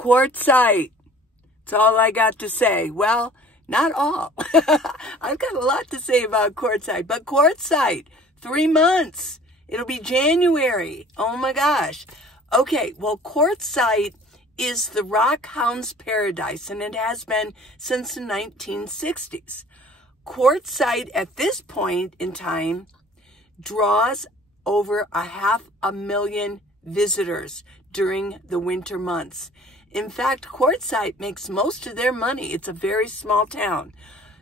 Quartzsite. That's all I got to say. Well, not all. I've got a lot to say about Quartzsite, but Quartzsite, 3 months. It'll be January. Oh my gosh. Okay, well, Quartzsite is the rock hound's paradise, and it has been since the 1960s. Quartzsite at this point in time draws over 500,000 visitors during the winter months. In fact, Quartzsite makes most of their money. It's a very small town.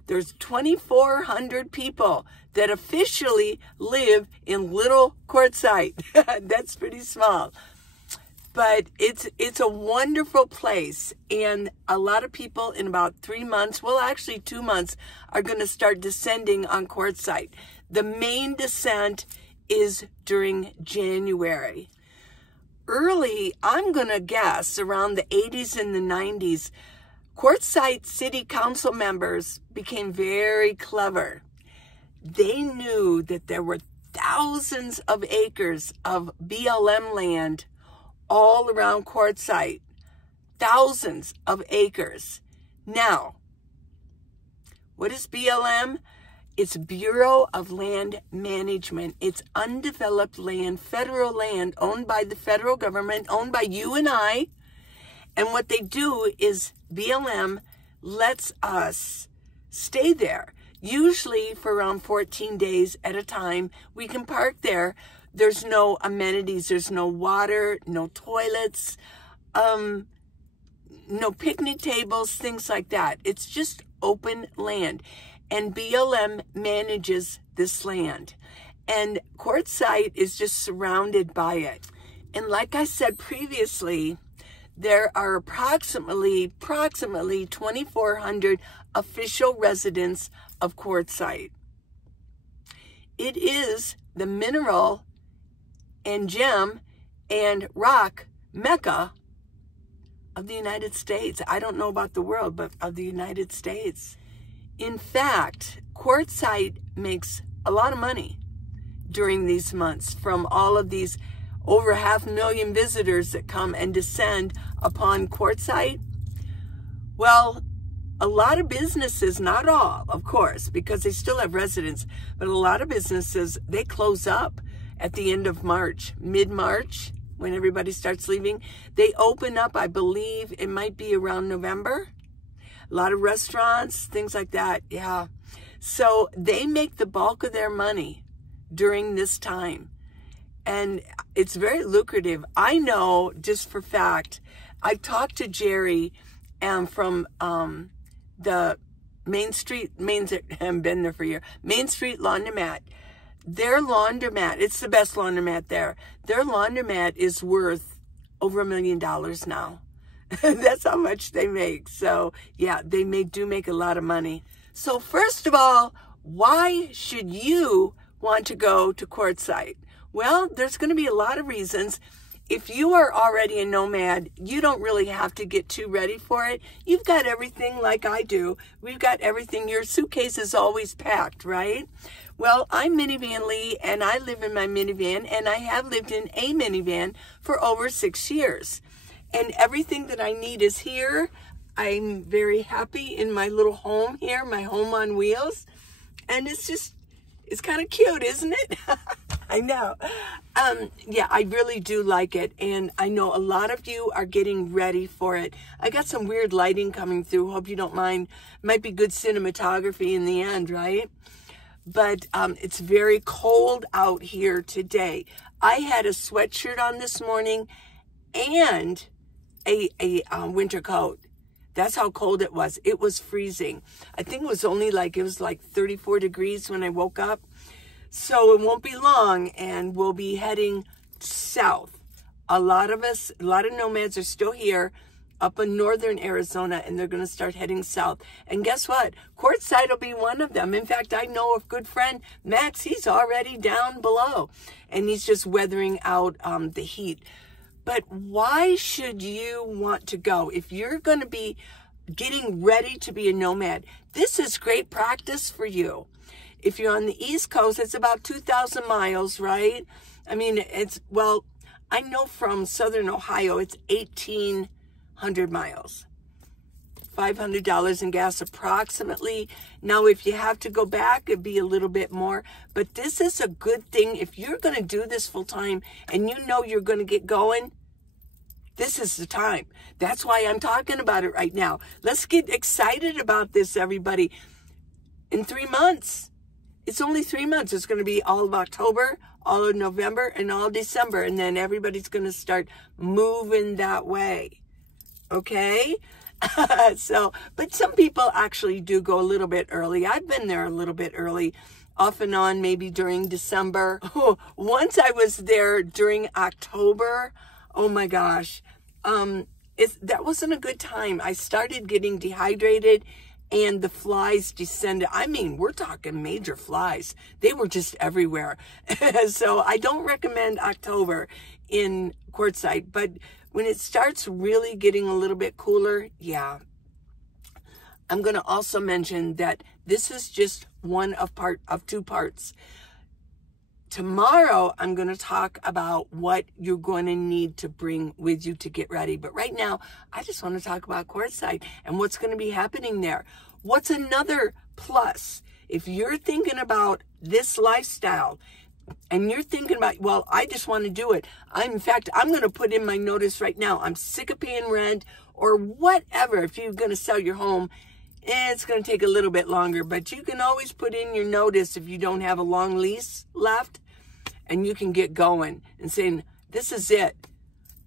There's 2,400 people that officially live in little Quartzsite. That's pretty small. But it's a wonderful place, and a lot of people in about 3 months, well, actually 2 months, are going to start descending on Quartzsite. The main descent is during January. Early, I'm going to guess, around the 80s and the 90s, Quartzsite City Council members became very clever. They knew that there were thousands of acres of BLM land all around Quartzsite. Thousands of acres. Now, what is BLM? It's Bureau of Land Management. It's undeveloped land, federal land, owned by the federal government, owned by you and I. And what they do is BLM lets us stay there, usually for around 14 days at a time. We can park there. There's no amenities. There's no water, no toilets, no picnic tables, things like that. It's just open land. And BLM manages this land. And Quartzsite is just surrounded by it. And like I said previously, there are approximately 2,400 official residents of Quartzsite. It is the mineral and gem and rock mecca of the United States. I don't know about the world, but of the United States. In fact, Quartzsite makes a lot of money during these months from all of these over 500,000 visitors that come and descend upon Quartzsite. Well, a lot of businesses, not all, of course, because they still have residents, but a lot of businesses, they close up at the end of March, mid-March, when everybody starts leaving. They open up, I believe it might be around November. A lot of restaurants, things like that, yeah. So they make the bulk of their money during this time. And it's very lucrative. I know, just for fact, I've talked to Jerry from the Main Street Laundromat. Their laundromat, it's the best laundromat there. Their laundromat is worth over $1 million now. That's how much they make. So yeah, they do make a lot of money. So first of all, why should you want to go to Quartzsite? Well, there's going to be a lot of reasons. If you are already a nomad, you don't really have to get too ready for it. You've got everything like I do. We've got everything. Your suitcase is always packed, right? Well, I'm Minivan Lee, and I live in my minivan, and I have lived in a minivan for over 6 years. And everything that I need is here. I'm very happy in my little home here, my home on wheels. And it's kind of cute, isn't it? I know. Yeah, I really do like it. And I know a lot of you are getting ready for it. I got some weird lighting coming through. Hope you don't mind. Might be good cinematography in the end, right? But it's very cold out here today. I had a sweatshirt on this morning and a winter coat. That's how cold it was. It was freezing. I think it was like 34 degrees when I woke up. So it won't be long, and we'll be heading south. A lot of nomads are still here up in northern Arizona, and they're going to start heading south. And guess what? Quartzsite will be one of them. In fact, I know a good friend, Max, he's already down below, and he's just weathering out the heat. But why should you want to go? If you're going to be getting ready to be a nomad, this is great practice for you. If you're on the East Coast, it's about 2,000 miles, right? I mean, well, I know from Southern Ohio, it's 100 miles. $500 in gas approximately. Now, if you have to go back, it'd be a little bit more. But this is a good thing. If you're going to do this full time and you know you're going to get going, this is the time. That's why I'm talking about it right now. Let's get excited about this, everybody. In 3 months, it's only 3 months. It's going to be all of October, all of November, and all of December. And then everybody's going to start moving that way. Okay? But some people actually do go a little bit early. I've been there a little bit early, off and on, maybe during December. Once I was there during October. Oh my gosh. That wasn't a good time. I started getting dehydrated and the flies descended. I mean, we're talking major flies. They were just everywhere. So I don't recommend October in Quartzsite, but when it starts really getting a little bit cooler, yeah. I'm going to also mention that this is just one of two parts. Tomorrow, I'm going to talk about what you're going to need to bring with you to get ready. But right now, I just want to talk about Quartzsite and what's going to be happening there. What's another plus? If you're thinking about this lifestyle and you're thinking about, well, I just want to do it. In fact, I'm going to put in my notice right now. I'm sick of paying rent or whatever. If you're going to sell your home, it's going to take a little bit longer, but you can always put in your notice if you don't have a long lease left, and you can get going and saying, this is it.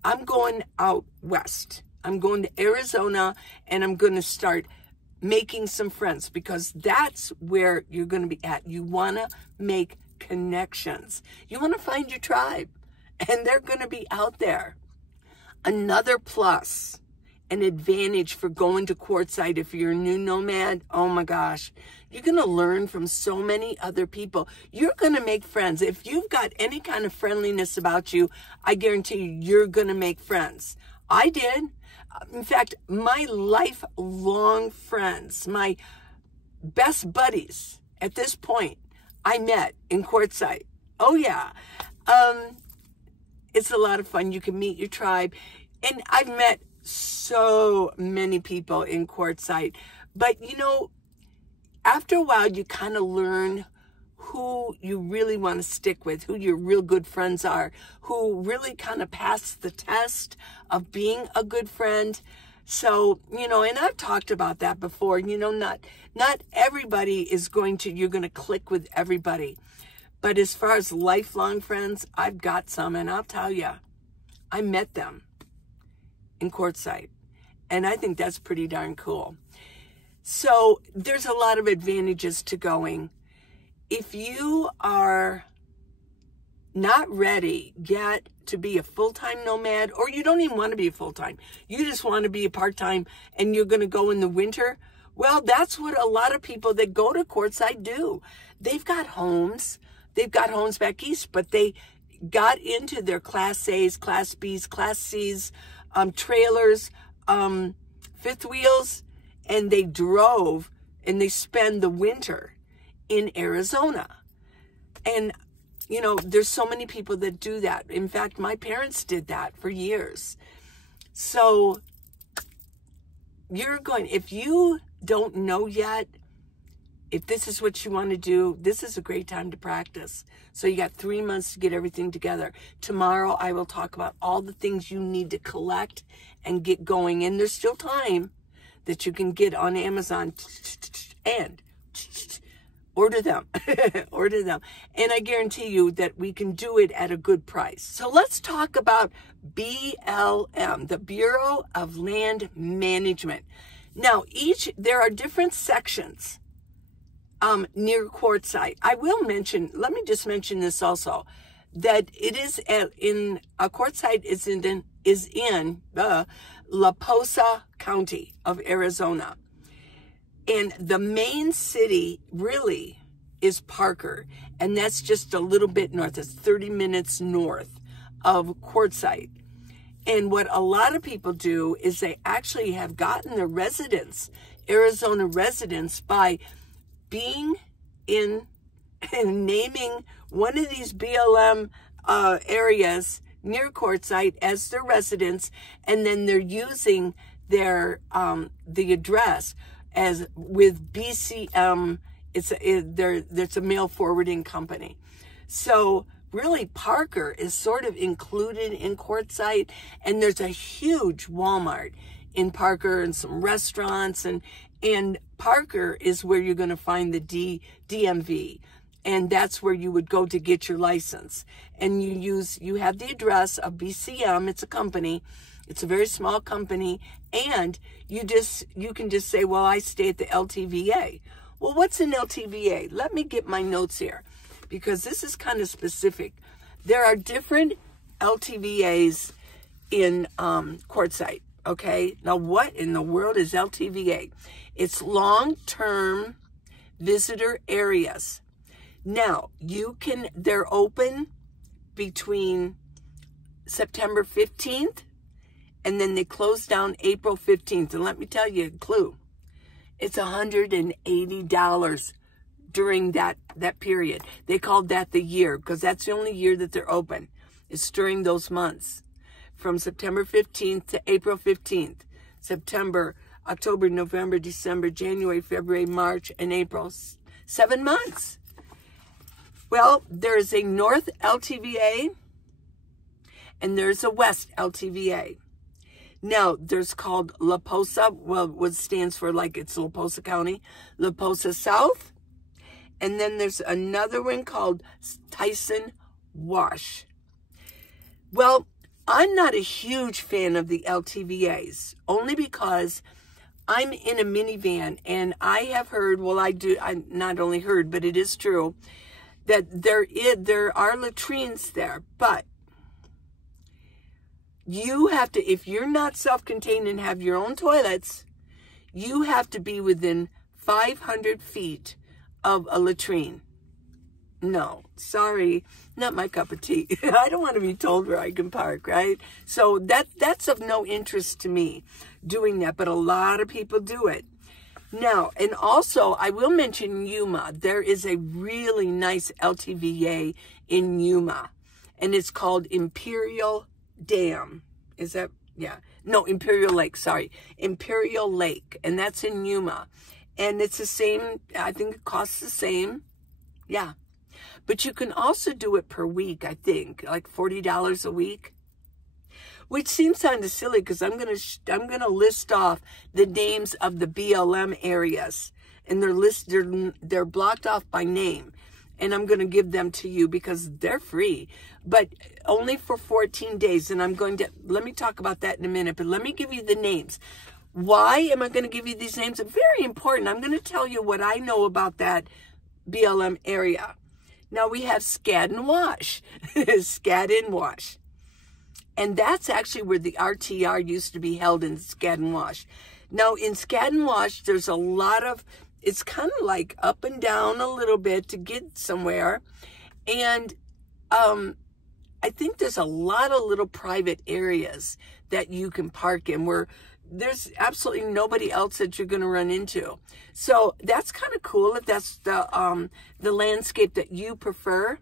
I'm going out west. I'm going to Arizona, and I'm going to start making some friends because that's where you're going to be at. You want to make connections. You want to find your tribe, and they're going to be out there. Another plus, an advantage for going to Quartzsite if you're a new nomad, oh my gosh, you're going to learn from so many other people. You're going to make friends. If you've got any kind of friendliness about you, I guarantee you're going to make friends. I did. In fact, my lifelong friends, my best buddies at this point, I met in Quartzsite. Oh yeah. It's a lot of fun. You can meet your tribe. And I've met so many people in Quartzsite. But you know, after a while, you kind of learn who you really want to stick with, who your real good friends are, who really kind of pass the test of being a good friend. So, you know, and I've talked about that before, you know, not everybody is you're going to click with everybody. But as far as lifelong friends, I've got some, and I'll tell you, I met them in Quartzsite, and I think that's pretty darn cool. So there's a lot of advantages to going. If you are not ready yet to be a full-time nomad, or you don't even want to be a full-time, you just want to be a part-time and you're going to go in the winter, well, that's what a lot of people that go to Quartzsite do. They've got homes. They've got homes back east, but they got into their Class A's, Class B's, Class C's, trailers, fifth wheels, and they drove and they spend the winter in Arizona. And, you know, there's so many people that do that. In fact, my parents did that for years. So if you don't know yet, if this is what you want to do, this is a great time to practice. So you got 3 months to get everything together. Tomorrow, I will talk about all the things you need to collect and get going. And there's still time that you can get on Amazon and order them. Order them. And I guarantee you that we can do it at a good price. So let's talk about BLM, the Bureau of Land Management. Now, there are different sections near Quartzsite. I will mention, let me just mention this also, that it is Quartzsite is in La Posa County of Arizona. And the main city really is Parker. And that's just a little bit north. It's 30 minutes north of Quartzsite. And what a lot of people do is they actually have gotten their Arizona residents, by being in and naming one of these BLM areas near Quartzsite as their residence, and then they're using their the address as with BCM. It's a mail forwarding company. So really, Parker is sort of included in Quartzsite, and there's a huge Walmart in Parker and some restaurants, and Parker is where you're going to find the DMV, and that's where you would go to get your license. And you have the address of BCM. It's a company. It's a very small company, and you can just say, well, I stay at the LTVA. Well, what's an LTVA? Let me get my notes here, because this is kind of specific. There are different LTVAs in Quartzsite, okay? Now, what in the world is LTVA? It's long-term visitor areas. Now, they're open between September 15th, and then they close down April 15th. And let me tell you a clue. It's $180 during that period. They called that the year, because that's the only year that they're open. It's during those months, from September 15th to April 15th. September, October, November, December, January, February, March, and April. 7 months. Well, there's a North LTVA, and there's a West LTVA. Now, there's called La Posa, well, what stands for, like, it's La Posa County, La Posa South. And then there's another one called Tyson Wash. Well, I'm not a huge fan of the LTVAs, only because I'm in a minivan, and I have heard, well, I not only heard, but it is true, that there are latrines there, but you have to, if you're not self-contained and have your own toilets, you have to be within 500 feet of a latrine. No, sorry, not my cup of tea. I don't want to be told where I can park, right? So that's of no interest to me, doing that, but a lot of people do it. Now, and also, I will mention Yuma. There is a really nice LTVA in Yuma, and it's called Imperial Dam. Is that, yeah. No, Imperial Lake, sorry. Imperial Lake, and that's in Yuma. And it's the same, I think it costs the same. Yeah. But you can also do it per week, I think, like $40 a week. Which seems kind of silly, because I'm gonna list off the names of the BLM areas, and they're blocked off by name, and I'm gonna give them to you because they're free, but only for 14 days. And let me talk about that in a minute, but let me give you the names. Why am I going to give you these names? It's very important. I'm going to tell you what I know about that BLM area. Now we have Skadden Wash, Skadden Wash. And that's actually where the RTR used to be held, in Skadden Wash. Now in Skadden Wash, there's a lot of, it's kind of like up and down a little bit to get somewhere. And I think there's a lot of little private areas that you can park in where there's absolutely nobody else that you're going to run into. So that's kind of cool if that's the landscape that you prefer.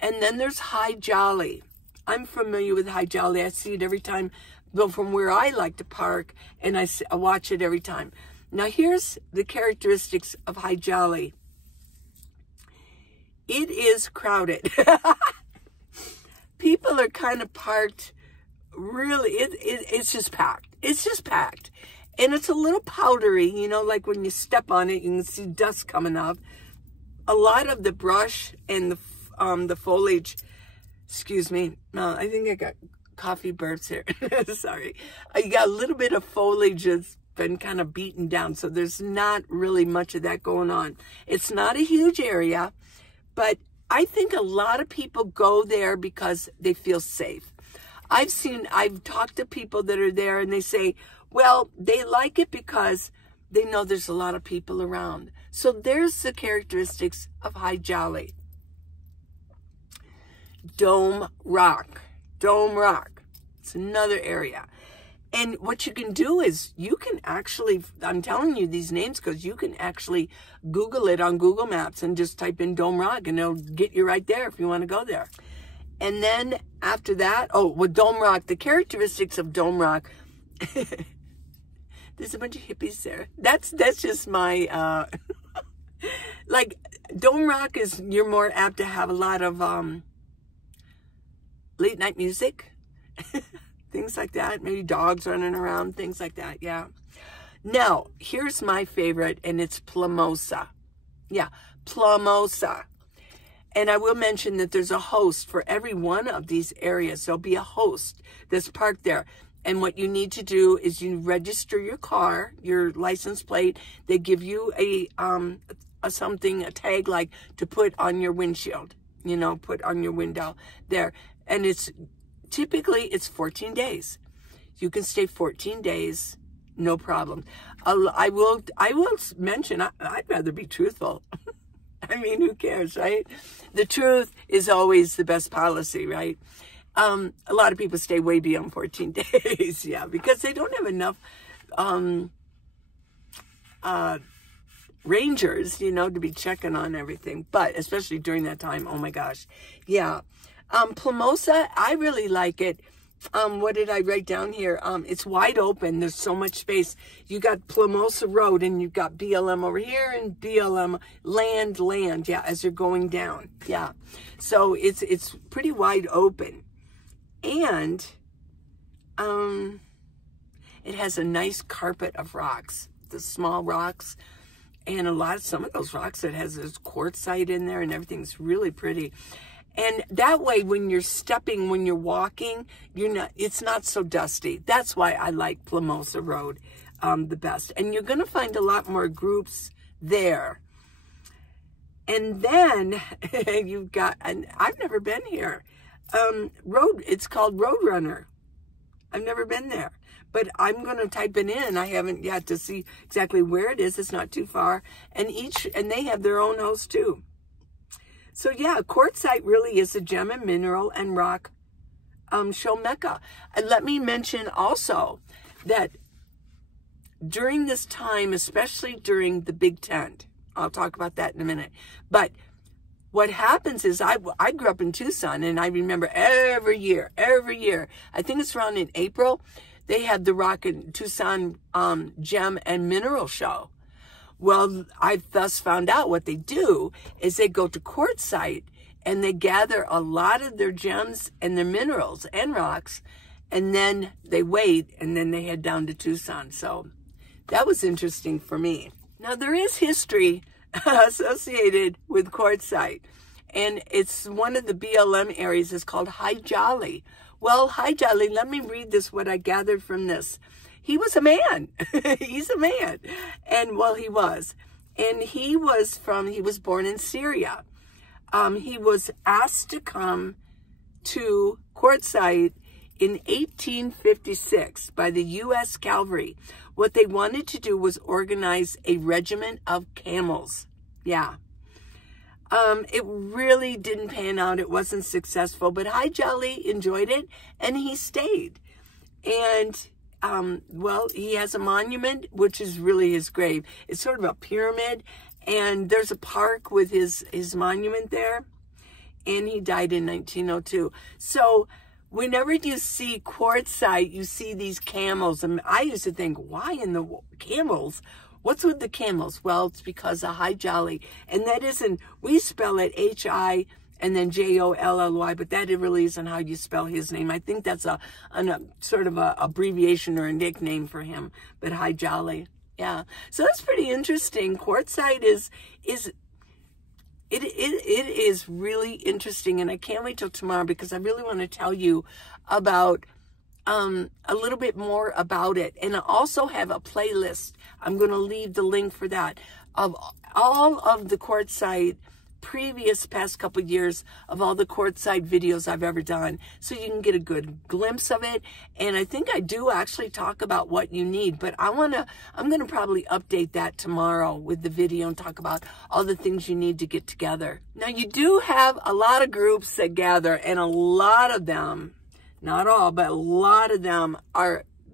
And then there's High Jolly. I'm familiar with High Jolly. I see it every time, well, from where I like to park, and I watch it every time. Now here's the characteristics of High Jolly. It is crowded. People are kind of parked, really, it's just packed. It's just packed. And it's a little powdery, you know, like when you step on it, you can see dust coming up. A lot of the brush and the foliage, excuse me, I think I got coffee burps here. Sorry. I got a little bit of foliage that's been kind of beaten down, so there's not really much of that going on. It's not a huge area, but I think a lot of people go there because they feel safe. I've talked to people that are there, and they say, well, they like it because they know there's a lot of people around. So there's the characteristics of High Jolly. Dome Rock. Dome Rock. It's another area. And what you can do is you can actually, I'm telling you these names because you can actually Google it on Google Maps and just type in Dome Rock, and it'll get you right there if you want to go there. And then after that, oh, with Dome Rock, the characteristics of Dome Rock, there's a bunch of hippies there. That's just my, like, Dome Rock is, you're more apt to have a lot of late night music, things like that. Maybe dogs running around, things like that, yeah. Now, here's my favorite, and it's Plumosa. Yeah, Plumosa. And I will mention that there's a host for every one of these areas. There'll be a host that's parked there. And what you need to do is you register your car, your license plate. They give you a tag like to put on your windshield, you know, put on your window there. And it's typically 14 days. You can stay 14 days, no problem. I will mention, I'd rather be truthful. I mean, who cares, right? The truth is always the best policy, right? A lot of people stay way beyond 14 days, yeah, because they don't have enough rangers, you know, to be checking on everything. But especially during that time, oh my gosh, yeah. Plumosa, I really like it. What did I write down here? It's wide open. There's so much space. You got Plumosa Road, and you've got BLM over here, and BLM land, yeah, as you're going down, yeah. So it's pretty wide open. And it has a nice carpet of rocks, the small rocks, and some of those rocks, it has this quartzsite in there, and everything's really pretty. And that way, when you're stepping, when you're walking, it's not so dusty. That's why I like Plumosa Road the best. And you're going to find a lot more groups there. And then you've got, and I've never been here, it's called Roadrunner. I've never been there, but I'm going to type it in. I haven't yet to see exactly where it is. It's not too far. And they have their own host too. So yeah, Quartzsite really is a gem and mineral and rock show mecca. And let me mention also that during this time, especially during the Big Tent, I'll talk about that in a minute, but what happens is I grew up in Tucson, and I remember every year, I think it's around in April, they had the Rock and Tucson Gem and Mineral Show. Well, I thus found out what they do is they go to Quartzsite and they gather a lot of their gems and their minerals and rocks, and then they wait, and then they head down to Tucson. So that was interesting for me. Now, there is history associated with Quartzsite, and it's one of the BLM areas. It's called High Jolly. Well, High Jolly, let me read this, what I gathered from this. He was a man. He's a man. And well, he was. And he was born in Syria. He was asked to come to Quartzsite in 1856 by the U.S. Cavalry. What they wanted to do was organize a regiment of camels. Yeah. It really didn't pan out. It wasn't successful, but High Jolly enjoyed it, and he stayed. And well, he has a monument, which is really his grave. It's sort of a pyramid, and there's a park with his monument there, and he died in 1902. So whenever you see Quartzsite, you see these camels, and I used to think, why in the camels? What's with the camels? Well, it's because of High Jolly, and that isn't, we spell it H-I and then J-O-L-L-Y, but that really isn't how you spell his name. I think that's a sort of a abbreviation or a nickname for him, but High Jolly, yeah. So that's pretty interesting. Quartzsite is really interesting, and I can't wait till tomorrow because I really want to tell you about a little bit more about it. And I also have a playlist. I'm going to leave the link for that of all of the Quartzsite past couple of years of all the Quartzsite videos I've ever done, so you can get a good glimpse of it. And I think I do actually talk about what you need, but I'm going to probably update that tomorrow with the video and talk about all the things you need to get together. Now, you do have a lot of groups that gather, and a lot of them, not all, but a lot of them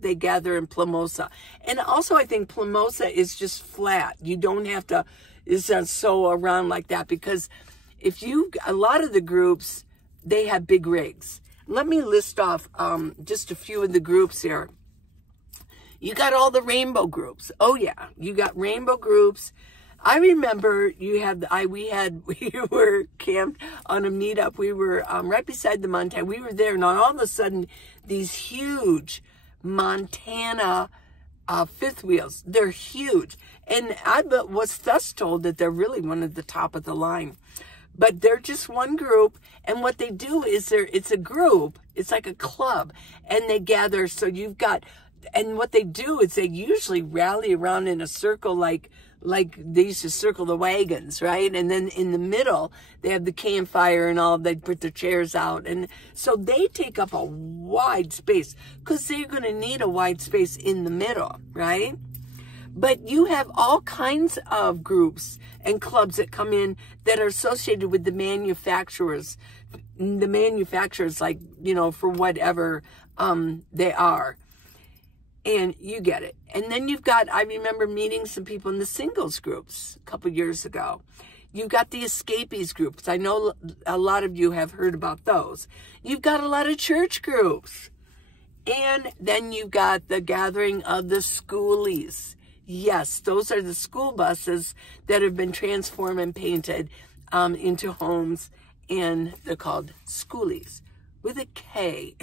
they gather in Plumosa. And also, I think Plumosa is just flat. You don't have to, it's not so around like that, because a lot of the groups they have big rigs. Let me list off just a few of the groups here. You got all the rainbow groups. Oh yeah, you got rainbow groups. I remember we were camped on a meetup. We were right beside the Montana. We were there, and all of a sudden, these huge Montana fifth wheels. They're huge, and I was thus told that they're really one of the top of the line. But they're just one group, and what they do is it's a group. It's like a club, and they gather. So you've got, and what they do is they usually rally around in a circle like they used to circle the wagons, right? And then in the middle, they have the campfire and all. They put their chairs out. And so they take up a wide space because they're going to need a wide space in the middle, right? But you have all kinds of groups and clubs that come in that are associated with the manufacturers. The manufacturers, like, you know, for whatever they are. And you get it. And then you've got, I remember meeting some people in the singles groups a couple years ago. You've got the escapees groups. I know a lot of you have heard about those. You've got a lot of church groups. And then you've got the gathering of the schoolies. Yes, those are the school buses that have been transformed and painted into homes. And they're called schoolies with a K.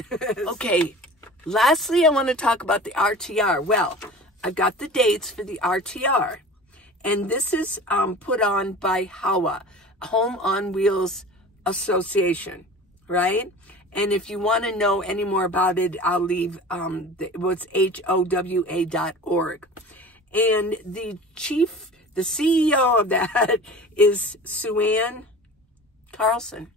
Okay. Lastly, I want to talk about the RTR. Well, I've got the dates for the RTR. And this is put on by HOWA, Home on Wheels Association, right? And if you want to know any more about it, I'll leave what's HOWA.org. And the CEO of that is Sue-Ann Carlson.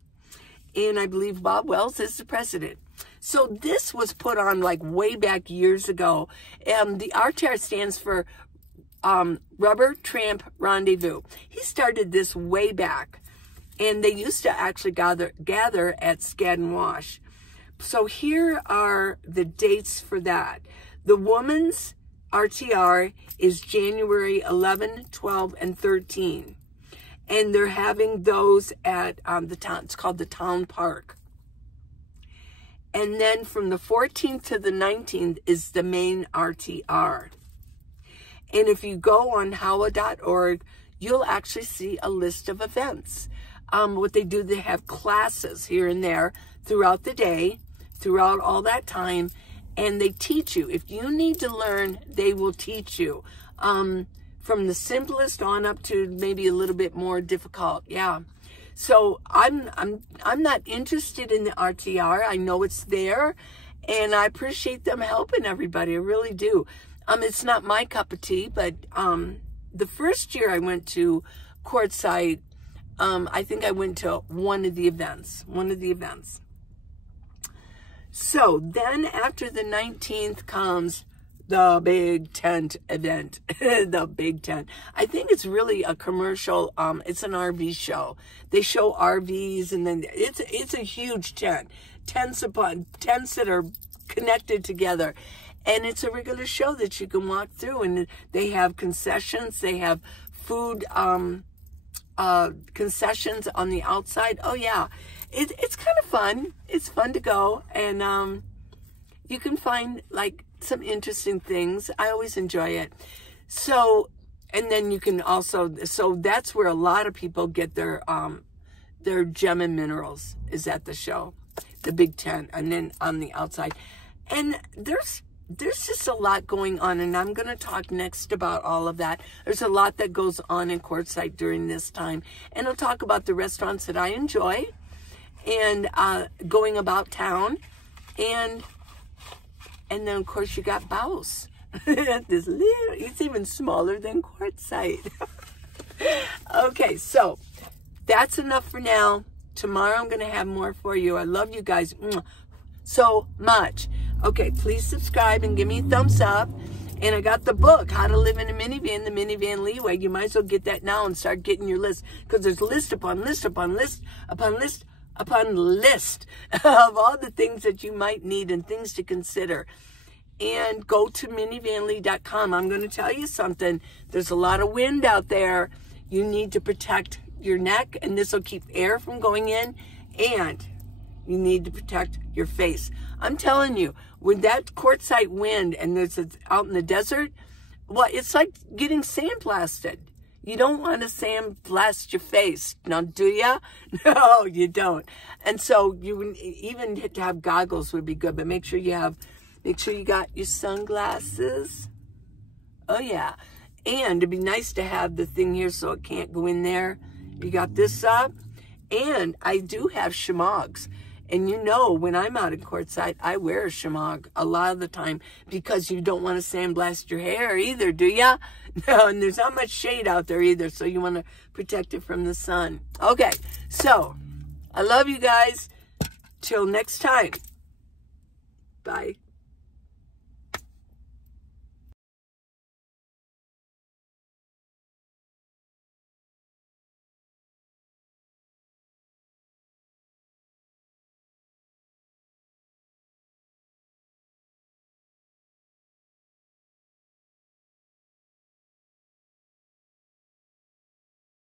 And I believe Bob Wells is the president. So this was put on like way back years ago. The RTR stands for Rubber Tramp Rendezvous. He started this way back. And they used to actually gather at Skad and Wash. So here are the dates for that. The women's RTR is January 11, 12, and 13. And they're having those at the town. It's called the Town Park. And then from the 14th to the 19th is the main RTR. And if you go on HOWA.org, you'll actually see a list of events. What they do, they have classes here and there throughout the day, throughout all that time, and they teach you. If you need to learn, they will teach you. From the simplest on up to maybe a little bit more difficult. Yeah. So I'm not interested in the RTR. I know it's there, and I appreciate them helping everybody. I really do. It's not my cup of tea, but the first year I went to Quartzsite, I think I went to one of the events. So then after the 19th comes the big tent event. The big tent. I think it's really a commercial. It's an RV show. They show RVs, and then it's a huge tent. Tents that are connected together. And it's a regular show that you can walk through, and they have concessions. They have food concessions on the outside. Oh yeah, it's kind of fun. It's fun to go, and you can find like some interesting things. I always enjoy it. So, and then you can also, so that's where a lot of people get their gem and minerals, is at the show, the big tent, and then on the outside. And there's just a lot going on, and I'm going to talk next about all of that. There's a lot that goes on in Quartzsite during this time, and I'll talk about the restaurants that I enjoy, and going about town, and then of course you got Baus. This little, it's even smaller than Quartzsite. Okay, so that's enough for now. Tomorrow I'm going to have more for you. I love you guys so much. Okay, please subscribe and give me a thumbs up. And I got the book, How to Live in a Minivan, the Minivan Leeway. You might as well get that now and start getting your list, because there's list upon list upon list upon list upon list of all the things that you might need and things to consider. And go to minivanlee.com. I'm going to tell you something. There's a lot of wind out there. You need to protect your neck, and this will keep air from going in. And You need to protect your face. I'm telling you, with that quartzite wind and there's out in the desert, well, it's like getting sandblasted. You don't want to sandblast your face. Now, do ya? No, you don't. And so you would even to have goggles would be good, but make sure you got your sunglasses. Oh yeah. And it'd be nice to have the thing here so it can't go in there. You got this up. And I do have shamogs. And you know, when I'm out in Quartzsite, I wear a shamog a lot of the time because you don't want to sandblast your hair either, do ya? No, and there's not much shade out there either, so you want to protect it from the sun. Okay, so I love you guys. Till next time. Bye.